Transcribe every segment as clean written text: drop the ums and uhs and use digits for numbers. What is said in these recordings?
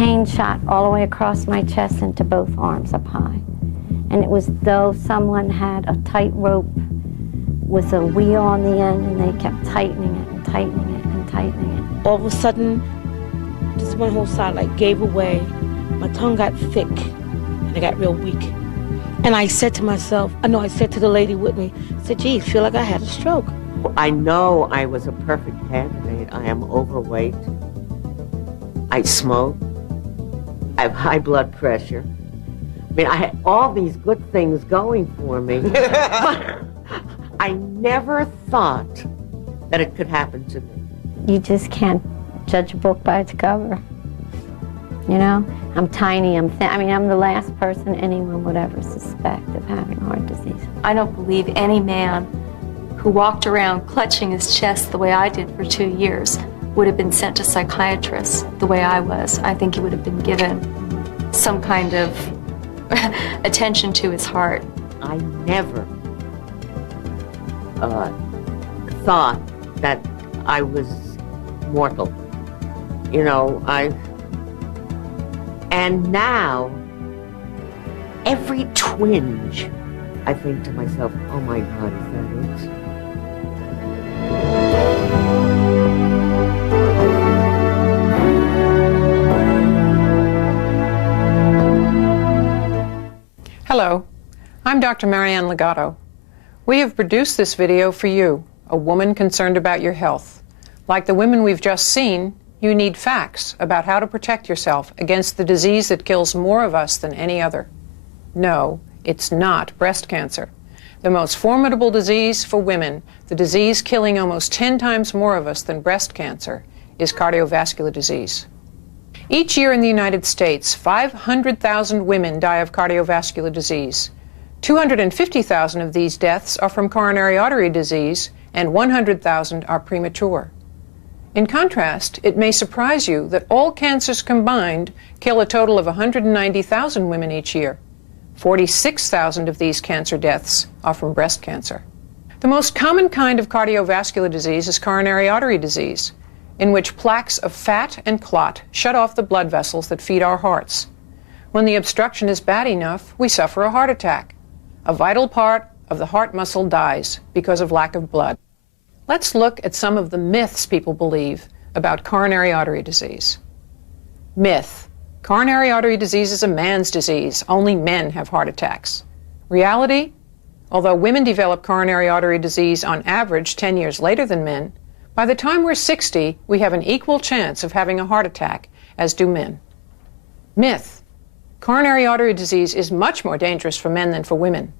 pain shot all the way across my chest into both arms up high. And it was as though someone had a tight rope with a wheel on the end, and they kept tightening it and tightening it and tightening it. All of a sudden, just one whole side like gave away. My tongue got thick, and I got real weak. And I said to myself, I said to the lady with me, I said, geez, feel like I had a stroke. I know I was a perfect candidate. I am overweight. I smoke. I have high blood pressure. I mean, I had all these good things going for me. But I never thought that it could happen to me. You just can't judge a book by its cover. You know, I'm tiny, I'm thin. I mean, I'm the last person anyone would ever suspect of having heart disease. I don't believe any man who walked around clutching his chest the way I did for 2 years would have been sent to psychiatrists the way I was. I think he would have been given some kind of attention to his heart. I never thought that I was mortal. You know, and now, every twinge, I think to myself, oh my God, is that it? Hello, I'm Dr. Marianne Legato. We have produced this video for you, a woman concerned about your health. Like the women we've just seen, you need facts about how to protect yourself against the disease that kills more of us than any other. No, it's not breast cancer. The most formidable disease for women, the disease killing almost 10 times more of us than breast cancer, is cardiovascular disease. Each year in the United States, 500,000 women die of cardiovascular disease. 250,000 of these deaths are from coronary artery disease, and 100,000 are premature. In contrast, it may surprise you that all cancers combined kill a total of 190,000 women each year. 46,000 of these cancer deaths are from breast cancer. The most common kind of cardiovascular disease is coronary artery disease, in which plaques of fat and clot shut off the blood vessels that feed our hearts. When the obstruction is bad enough, we suffer a heart attack. A vital part of the heart muscle dies because of lack of blood. Let's look at some of the myths people believe about coronary artery disease. Myth: coronary artery disease is a man's disease. Only men have heart attacks. Reality: although women develop coronary artery disease on average 10 years later than men, by the time we're 60, we have an equal chance of having a heart attack as do men. Myth: coronary artery disease is much more dangerous for men than for women.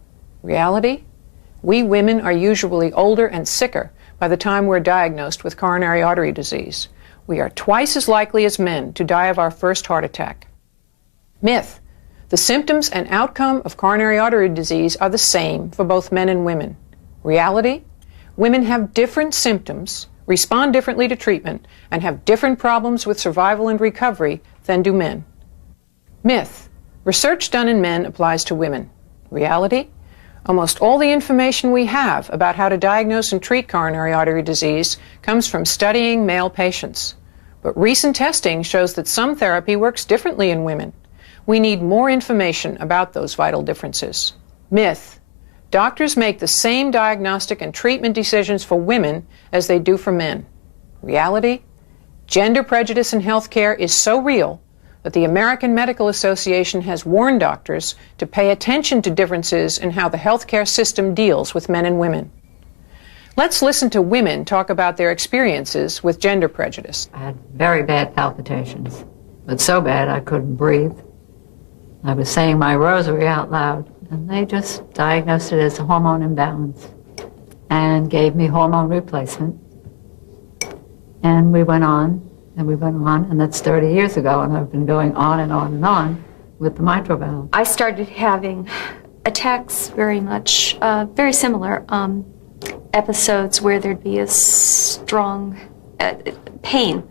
Reality: we women are usually older and sicker by the time we're diagnosed with coronary artery disease. We are twice as likely as men to die of our first heart attack. Myth: the symptoms and outcome of coronary artery disease are the same for both men and women. Reality: women have different symptoms, respond differently to treatment, and have different problems with survival and recovery than do men. Myth: research done in men applies to women. Reality: almost all the information we have about how to diagnose and treat coronary artery disease comes from studying male patients. But recent testing shows that some therapy works differently in women. We need more information about those vital differences. Myth: doctors make the same diagnostic and treatment decisions for women as they do for men. Reality: gender prejudice in healthcare is so real that the American Medical Association has warned doctors to pay attention to differences in how the healthcare system deals with men and women. Let's listen to women talk about their experiences with gender prejudice. I had very bad palpitations, but so bad I couldn't breathe. I was saying my rosary out loud, and they just diagnosed it as a hormone imbalance and gave me hormone replacement. And we went on. And that's 30 years ago, and I've been going on and on and on with the mitral valve. I started having attacks very similar, episodes where there'd be a strong pain,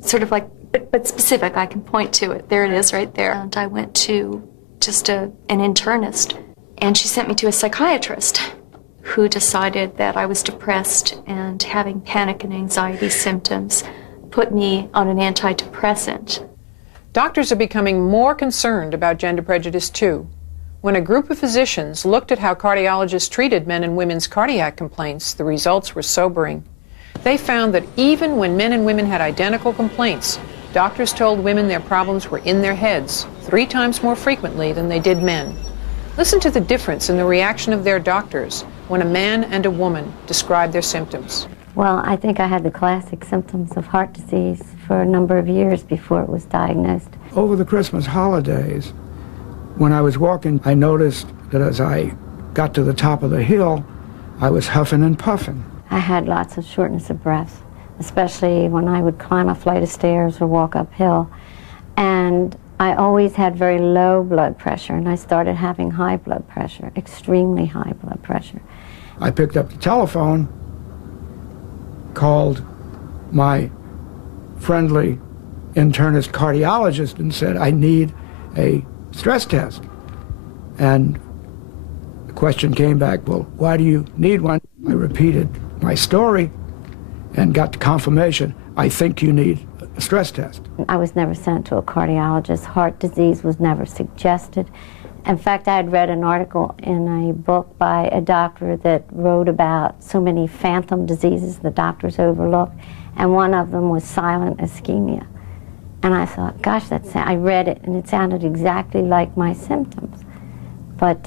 sort of like, but specific. I can point to it. There it is right there. And I went to just an internist, and she sent me to a psychiatrist who decided that I was depressed and having panic and anxiety symptoms, put me on an antidepressant. Doctors are becoming more concerned about gender prejudice too. When a group of physicians looked at how cardiologists treated men and women's cardiac complaints, the results were sobering. They found that even when men and women had identical complaints, doctors told women their problems were in their heads 3 times more frequently than they did men. Listen to the difference in the reaction of their doctors when a man and a woman describe their symptoms. Well, I think I had the classic symptoms of heart disease for a number of years before it was diagnosed. Over the Christmas holidays, when I was walking, I noticed that as I got to the top of the hill, I was huffing and puffing. I had lots of shortness of breath, especially when I would climb a flight of stairs or walk uphill. And I always had very low blood pressure, and I started having high blood pressure, extremely high blood pressure. I picked up the telephone, called my friendly internist cardiologist and said, I need a stress test. And the question came back, well, why do you need one? I repeated my story and got the confirmation, I think you need a stress test. I was never sent to a cardiologist. Heart disease was never suggested. In fact, I had read an article in a book by a doctor that wrote about so many phantom diseases the doctors overlook, and one of them was silent ischemia. And I thought, gosh, I read it, and it sounded exactly like my symptoms. But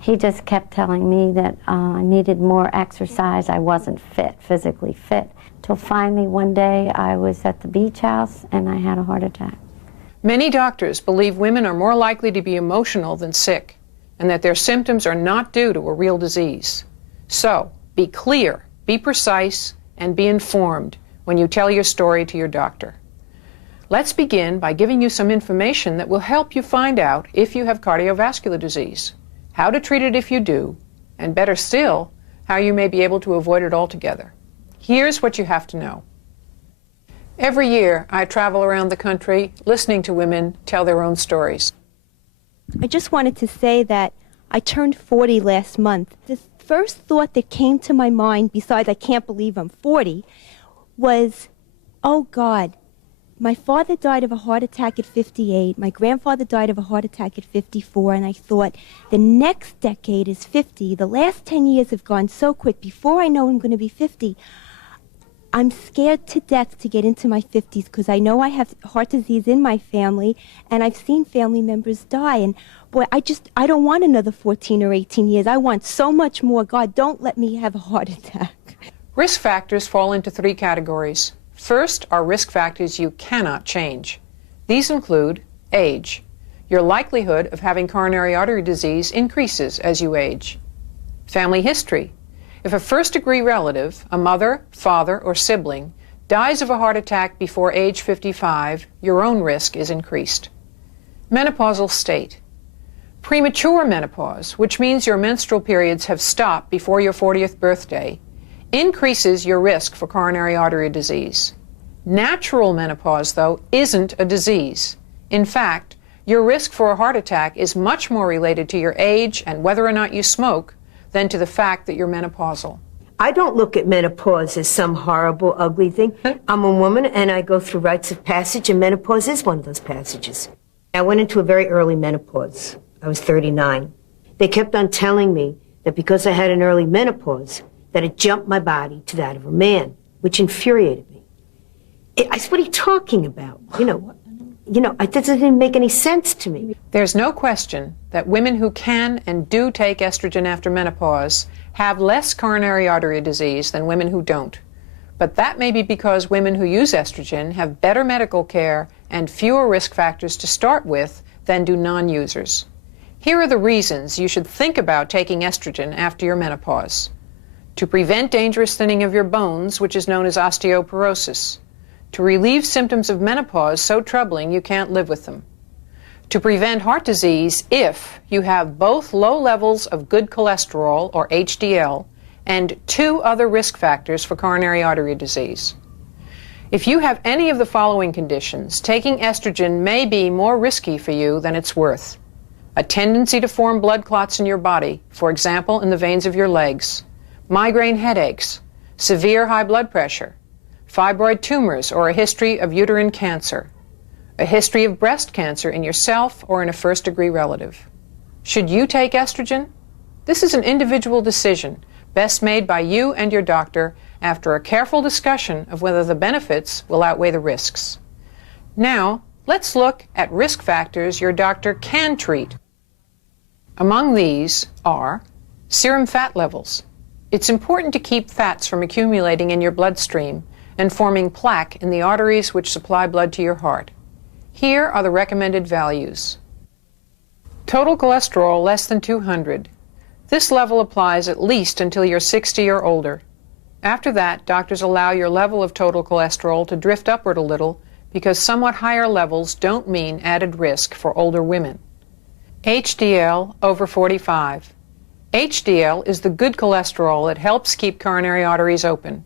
he just kept telling me that I needed more exercise. I wasn't fit, physically fit. Till finally one day I was at the beach house and I had a heart attack. Many doctors believe women are more likely to be emotional than sick, and that their symptoms are not due to a real disease. So, be clear, be precise, and be informed when you tell your story to your doctor. Let's begin by giving you some information that will help you find out if you have cardiovascular disease, how to treat it if you do, and better still, how you may be able to avoid it altogether. Here's what you have to know. Every year, I travel around the country listening to women tell their own stories. I just wanted to say that I turned 40 last month. The first thought that came to my mind, besides I can't believe I'm 40, was, oh God, my father died of a heart attack at 58, my grandfather died of a heart attack at 54, and I thought, the next decade is 50. The last 10 years have gone so quick. Before I know I'm going to be 50, I'm scared to death to get into my 50s because I know I have heart disease in my family, and I've seen family members die. And boy, I don't want another 14 or 18 years. I want so much more. God, don't let me have a heart attack. Risk factors fall into 3 categories. First are risk factors you cannot change. These include age. Your likelihood of having coronary artery disease increases as you age. Family history. If a first-degree relative, a mother, father, or sibling, dies of a heart attack before age 55, your own risk is increased. Menopausal state. Premature menopause, which means your menstrual periods have stopped before your 40th birthday, increases your risk for coronary artery disease. Natural menopause, though, isn't a disease. In fact, your risk for a heart attack is much more related to your age and whether or not you smoke than to the fact that you're menopausal. I don't look at menopause as some horrible, ugly thing. I'm a woman and I go through rites of passage, and menopause is one of those passages. I went into a very early menopause. I was 39. They kept on telling me that because I had an early menopause, that it jumped my body to that of a man, which infuriated me. I said, what are you talking about? It doesn't make any sense to me. There's no question that women who can and do take estrogen after menopause have less coronary artery disease than women who don't. But that may be because women who use estrogen have better medical care and fewer risk factors to start with than do non-users. Here are the reasons you should think about taking estrogen after your menopause. To prevent dangerous thinning of your bones, which is known as osteoporosis. To relieve symptoms of menopause so troubling you can't live with them. To prevent heart disease if you have both low levels of good cholesterol, or HDL, and 2 other risk factors for coronary artery disease. If you have any of the following conditions, taking estrogen may be more risky for you than it's worth. A tendency to form blood clots in your body, for example in the veins of your legs, migraine headaches, severe high blood pressure, fibroid tumors or a history of uterine cancer, a history of breast cancer in yourself or in a first-degree relative. Should you take estrogen? This is an individual decision, best made by you and your doctor after a careful discussion of whether the benefits will outweigh the risks. Now, let's look at risk factors your doctor can treat. Among these are serum fat levels. It's important to keep fats from accumulating in your bloodstream and forming plaque in the arteries which supply blood to your heart. Here are the recommended values. Total cholesterol less than 200. This level applies at least until you're 60 or older. After that, doctors allow your level of total cholesterol to drift upward a little because somewhat higher levels don't mean added risk for older women. HDL over 45. HDL is the good cholesterol that helps keep coronary arteries open.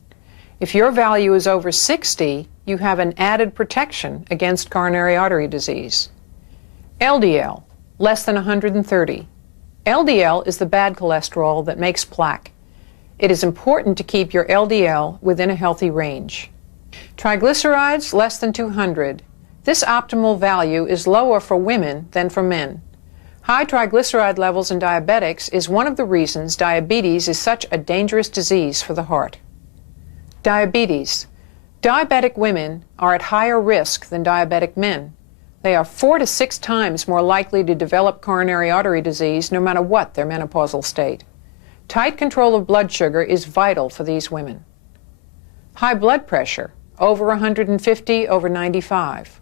If your value is over 60, you have an added protection against coronary artery disease. LDL, less than 130. LDL is the bad cholesterol that makes plaque. It is important to keep your LDL within a healthy range. Triglycerides, less than 200. This optimal value is lower for women than for men. High triglyceride levels in diabetics is one of the reasons diabetes is such a dangerous disease for the heart. Diabetes. Diabetic women are at higher risk than diabetic men. They are 4 to 6 times more likely to develop coronary artery disease no matter what their menopausal state. Tight control of blood sugar is vital for these women. High blood pressure, over 150 over 95.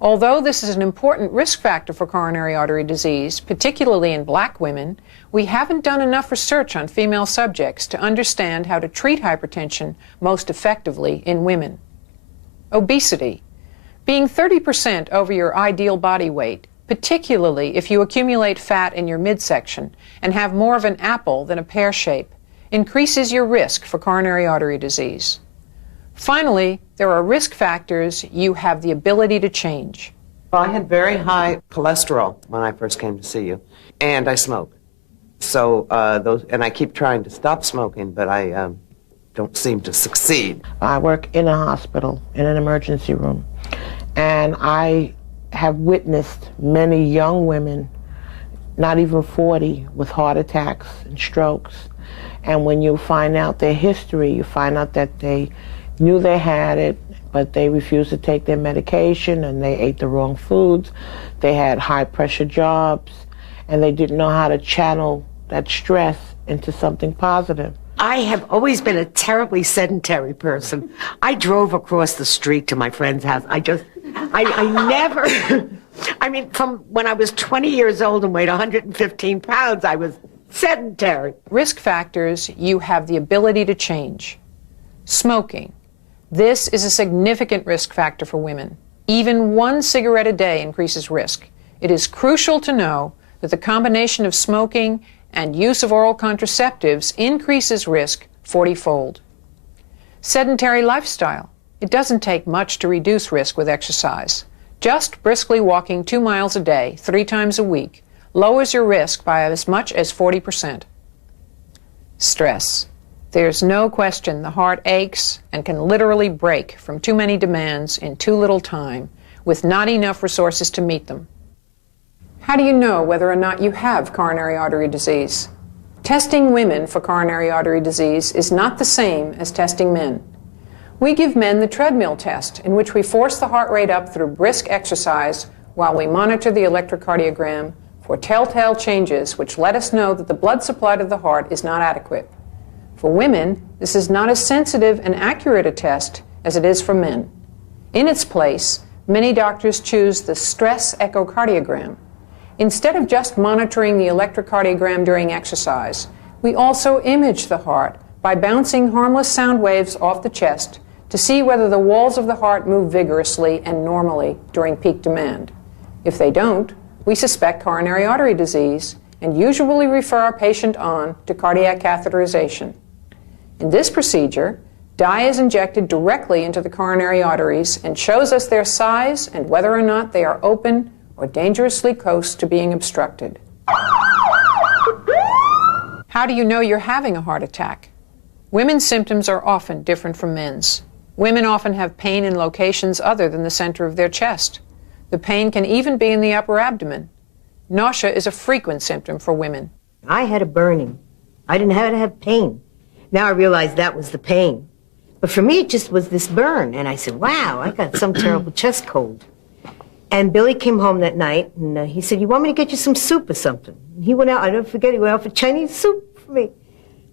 Although this is an important risk factor for coronary artery disease, particularly in black women, we haven't done enough research on female subjects to understand how to treat hypertension most effectively in women. Obesity. Being 30% over your ideal body weight, particularly if you accumulate fat in your midsection and have more of an apple than a pear shape, increases your risk for coronary artery disease. Finally, there are risk factors you have the ability to change. Well, I had very high cholesterol when I first came to see you, and I smoke. So and I keep trying to stop smoking, but I don't seem to succeed. I work in a hospital, in an emergency room, and I have witnessed many young women, not even 40, with heart attacks and strokes. And when you find out their history, you find out that they knew they had it, but they refused to take their medication and they ate the wrong foods. They had high pressure jobs and they didn't know how to channel that stress into something positive. I have always been a terribly sedentary person. I drove across the street to my friend's house. I never, I mean, from when I was 20 years old and weighed 115 pounds, I was sedentary. Risk factors you have the ability to change. Smoking. This is a significant risk factor for women. Even 1 cigarette a day increases risk. It is crucial to know that the combination of smoking and use of oral contraceptives increases risk 40-fold. Sedentary lifestyle. It doesn't take much to reduce risk with exercise. Just briskly walking 2 miles a day, 3 times a week, lowers your risk by as much as 40%. Stress. There's no question the heart aches and can literally break from too many demands in too little time, with not enough resources to meet them. How do you know whether or not you have coronary artery disease? Testing women for coronary artery disease is not the same as testing men. We give men the treadmill test, in which we force the heart rate up through brisk exercise while we monitor the electrocardiogram for telltale changes which let us know that the blood supply to the heart is not adequate. For women, this is not as sensitive and accurate a test as it is for men. In its place, many doctors choose the stress echocardiogram. Instead of just monitoring the electrocardiogram during exercise, we also image the heart by bouncing harmless sound waves off the chest to see whether the walls of the heart move vigorously and normally during peak demand. If they don't, we suspect coronary artery disease and usually refer our patient on to cardiac catheterization. In this procedure, dye is injected directly into the coronary arteries and shows us their size and whether or not they are open or dangerously close to being obstructed. How do you know you're having a heart attack? Women's symptoms are often different from men's. Women often have pain in locations other than the center of their chest. The pain can even be in the upper abdomen. Nausea is a frequent symptom for women. I had a burning. I didn't have to have pain. Now I realize that was the pain. But for me, it just was this burn. And I said, wow, I got some terrible chest cold. And Billy came home that night, and he said, you want me to get you some soup or something? And he went out, I never forget, he went out for Chinese soup for me.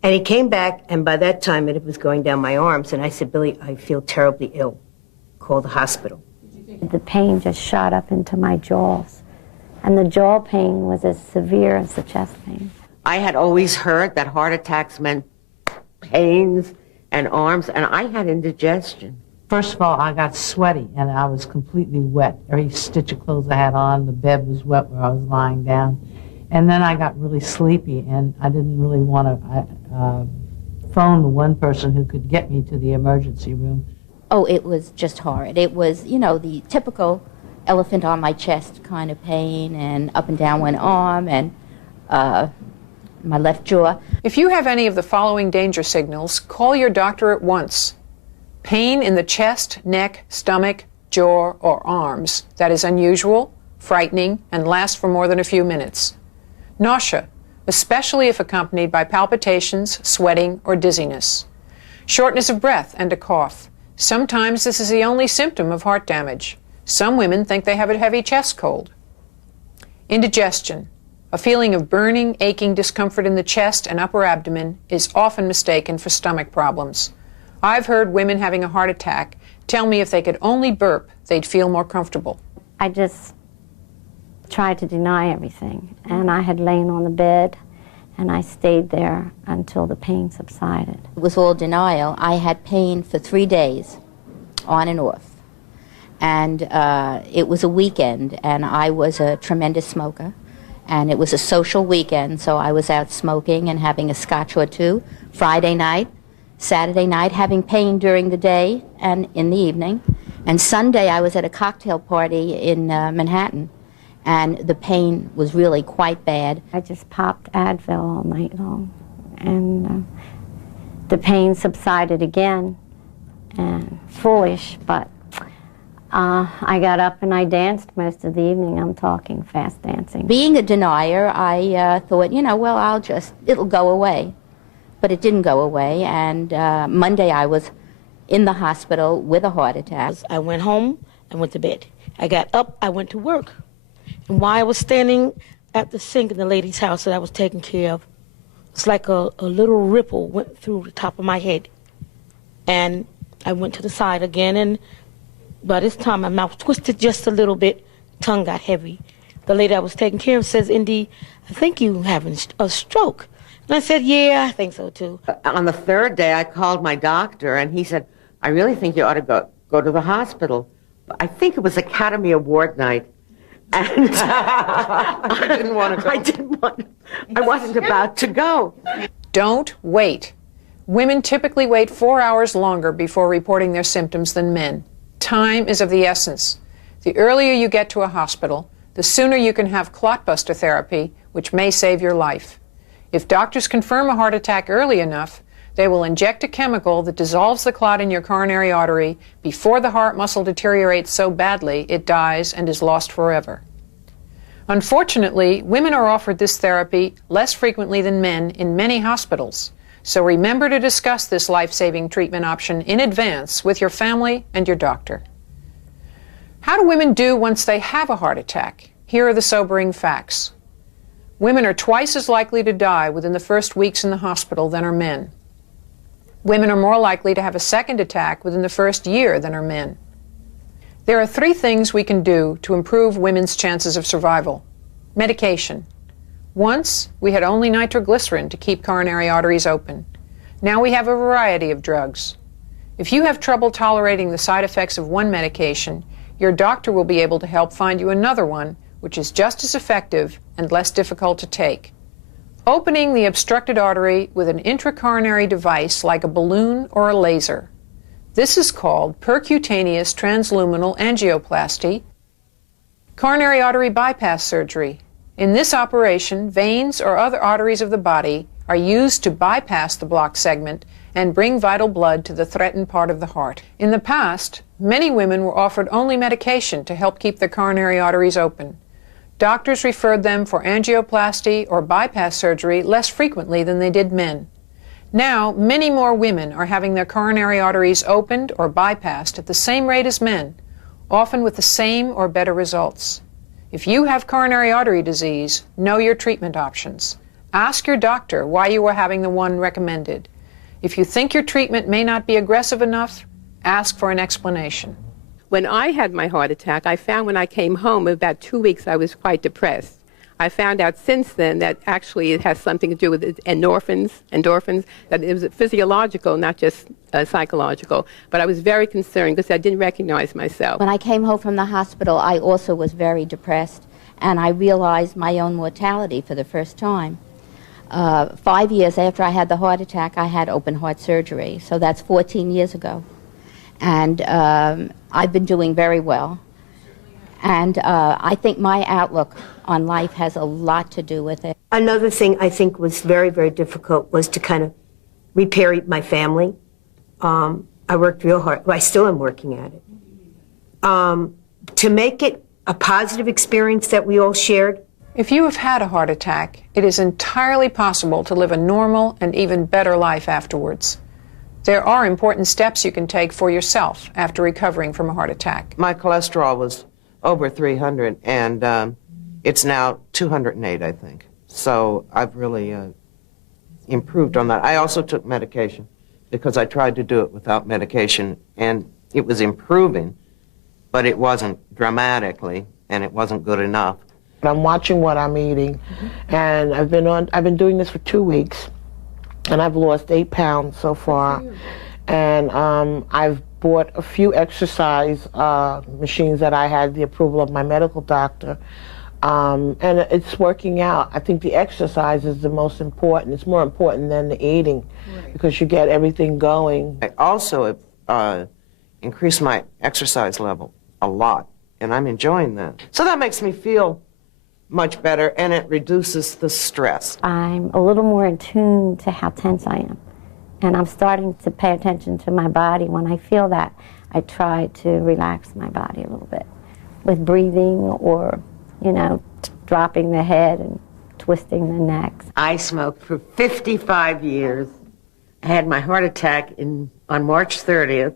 And he came back, and by that time, it was going down my arms. And I said, Billy, I feel terribly ill. Call the hospital. The pain just shot up into my jaws. And the jaw pain was as severe as the chest pain. I had always heard that heart attacks meant pains and arms, and I had indigestion. First of all, I got sweaty, and I was completely wet. Every stitch of clothes I had on, the bed was wet where I was lying down. And then I got really sleepy, and I didn't really want to phone the one person who could get me to the emergency room. Oh, it was just horrid. It was, you know, the typical elephant on my chest kind of pain, and up and down one arm, and my left jaw. If you have any of the following danger signals, call your doctor at once. Pain in the chest, neck, stomach, jaw, or arms that is unusual, frightening, and lasts for more than a few minutes. Nausea, especially if accompanied by palpitations, sweating, or dizziness. Shortness of breath and a cough. Sometimes this is the only symptom of heart damage. Some women think they have a heavy chest cold. Indigestion, a feeling of burning, aching discomfort in the chest and upper abdomen, is often mistaken for stomach problems. I've heard women having a heart attack tell me if they could only burp, they'd feel more comfortable. I just tried to deny everything, and I had lain on the bed, and I stayed there until the pain subsided. It was all denial. I had pain for 3 days, on and off. And it was a weekend, and I was a tremendous smoker. And it was a social weekend, so I was out smoking and having a scotch or two. Friday night, Saturday night, having pain during the day and in the evening. And Sunday, I was at a cocktail party in Manhattan, and the pain was really quite bad. I just popped Advil all night long, and the pain subsided again, and foolish, but I got up and I danced most of the evening. I'm talking fast dancing. Being a denier, I thought, you know, well, it'll go away. But it didn't go away, and Monday I was in the hospital with a heart attack. I went home and went to bed. I got up, I went to work. And while I was standing at the sink in the lady's house that I was taking care of, it's like a little ripple went through the top of my head. And I went to the side again, and by this time my mouth twisted just a little bit, tongue got heavy. The lady I was taking care of says, Indy, I think you're having a stroke. And I said, yeah, I think so too. On the third day, I called my doctor, and he said, I really think you ought to go to the hospital. I think it was Academy Award night. And I didn't want to go. I wasn't about to go. Don't wait. Women typically wait 4 hours longer before reporting their symptoms than men. Time is of the essence. The earlier you get to a hospital, the sooner you can have clotbuster therapy, which may save your life. If doctors confirm a heart attack early enough, they will inject a chemical that dissolves the clot in your coronary artery before the heart muscle deteriorates so badly it dies and is lost forever. Unfortunately, women are offered this therapy less frequently than men in many hospitals. So remember to discuss this life-saving treatment option in advance with your family and your doctor. How do women do once they have a heart attack? Here are the sobering facts. Women are twice as likely to die within the first weeks in the hospital than are men. Women are more likely to have a second attack within the first year than are men. There are 3 things we can do to improve women's chances of survival. Medication. Once, we had only nitroglycerin to keep coronary arteries open. Now we have a variety of drugs. If you have trouble tolerating the side effects of one medication, your doctor will be able to help find you another one which is just as effective and less difficult to take. Opening the obstructed artery with an intracoronary device like a balloon or a laser. This is called percutaneous transluminal angioplasty, coronary artery bypass surgery. In this operation, veins or other arteries of the body are used to bypass the blocked segment and bring vital blood to the threatened part of the heart. In the past, many women were offered only medication to help keep their coronary arteries open. Doctors referred them for angioplasty or bypass surgery less frequently than they did men. Now, many more women are having their coronary arteries opened or bypassed at the same rate as men, often with the same or better results. If you have coronary artery disease, know your treatment options. Ask your doctor why you are having the one recommended. If you think your treatment may not be aggressive enough, ask for an explanation. When I had my heart attack, I found when I came home, about 2 weeks, I was quite depressed. I found out since then that actually it has something to do with endorphins, that it was physiological, not just psychological. But I was very concerned because I didn't recognize myself. When I came home from the hospital, I also was very depressed, and I realized my own mortality for the first time. 5 years after I had the heart attack, I had open heart surgery, so that's 14 years ago. And I've been doing very well. And I think my outlook on life has a lot to do with it. Another thing I think was very, very difficult was to kind of repair my family. I worked real hard. Well, I still am working at it. To make it a positive experience that we all shared. If you have had a heart attack, it is entirely possible to live a normal and even better life afterwards. There are important steps you can take for yourself after recovering from a heart attack. My cholesterol was over 300, and it's now 208, I think. So I've really improved on that. I also took medication because I tried to do it without medication, and it was improving, but it wasn't dramatically, and it wasn't good enough. I'm watching what I'm eating, and I've been doing this for 2 weeks, and I've lost 8 pounds so far. And I've bought a few exercise machines that I had the approval of my medical doctor, and it's working out. I think the exercise is the most important. It's more important than the eating, because you get everything going. I also increased my exercise level a lot, and I'm enjoying that. So that makes me feel much better, and it reduces the stress. I'm a little more in tune to how tense I am, and I'm starting to pay attention to my body. When I feel that, I try to relax my body a little bit with breathing or, you know, dropping the head and twisting the neck. I smoked for 55 years. I had my heart attack on March 30th.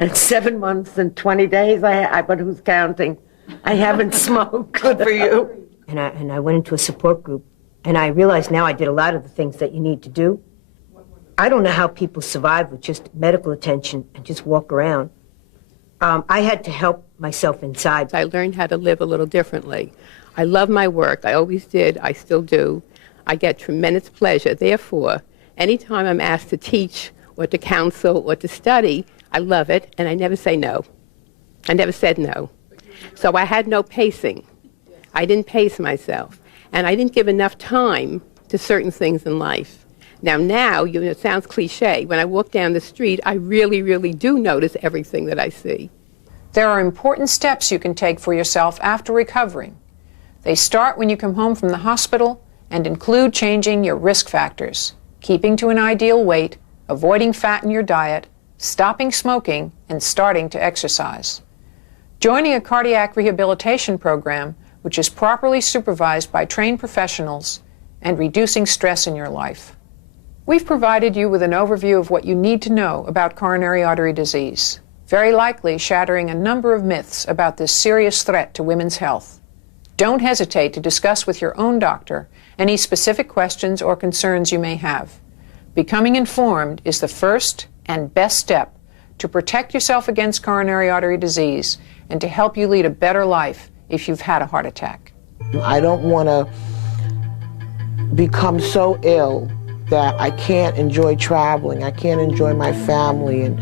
And 7 months and 20 days, but who's counting? I haven't smoked. Good for you. And I went into a support group, and I realized now I did a lot of the things that you need to do. I don't know how people survive with just medical attention and just walk around. I had to help myself inside. I learned how to live a little differently. I love my work. I always did. I still do. I get tremendous pleasure. Therefore, anytime I'm asked to teach or to counsel or to study, I love it, and I never say no. I never said no. So I had no pacing. I didn't pace myself. And I didn't give enough time to certain things in life. Now, you know, it sounds cliche. When I walk down the street, I really, really do notice everything that I see. There are important steps you can take for yourself after recovering. They start when you come home from the hospital and include changing your risk factors, keeping to an ideal weight, avoiding fat in your diet, stopping smoking, and starting to exercise. Joining a cardiac rehabilitation program, which is properly supervised by trained professionals, and reducing stress in your life. We've provided you with an overview of what you need to know about coronary artery disease, very likely shattering a number of myths about this serious threat to women's health. Don't hesitate to discuss with your own doctor any specific questions or concerns you may have. Becoming informed is the first and best step to protect yourself against coronary artery disease and to help you lead a better life if you've had a heart attack. I don't want to become so ill that I can't enjoy traveling, I can't enjoy my family and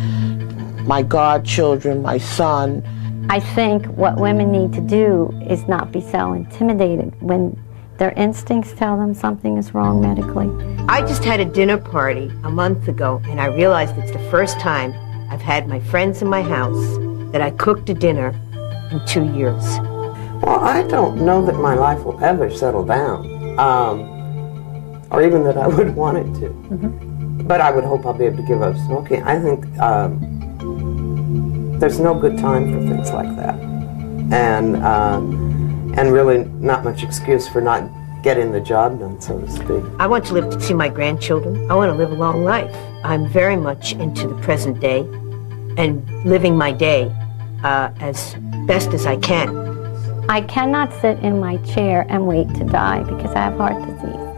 my godchildren, my son. I think what women need to do is not be so intimidated when their instincts tell them something is wrong medically. I just had a dinner party a month ago, and I realized it's the first time I've had my friends in my house that I cooked a dinner in 2 years. Well, I don't know that my life will ever settle down, or even that I would want it to. But I would hope I'll be able to give up smoking. I think there's no good time for things like that. And really not much excuse for not getting the job done, so to speak. I want to live to see my grandchildren. I want to live a long life. I'm very much into the present day and living my day as best as I can. I cannot sit in my chair and wait to die because I have heart disease.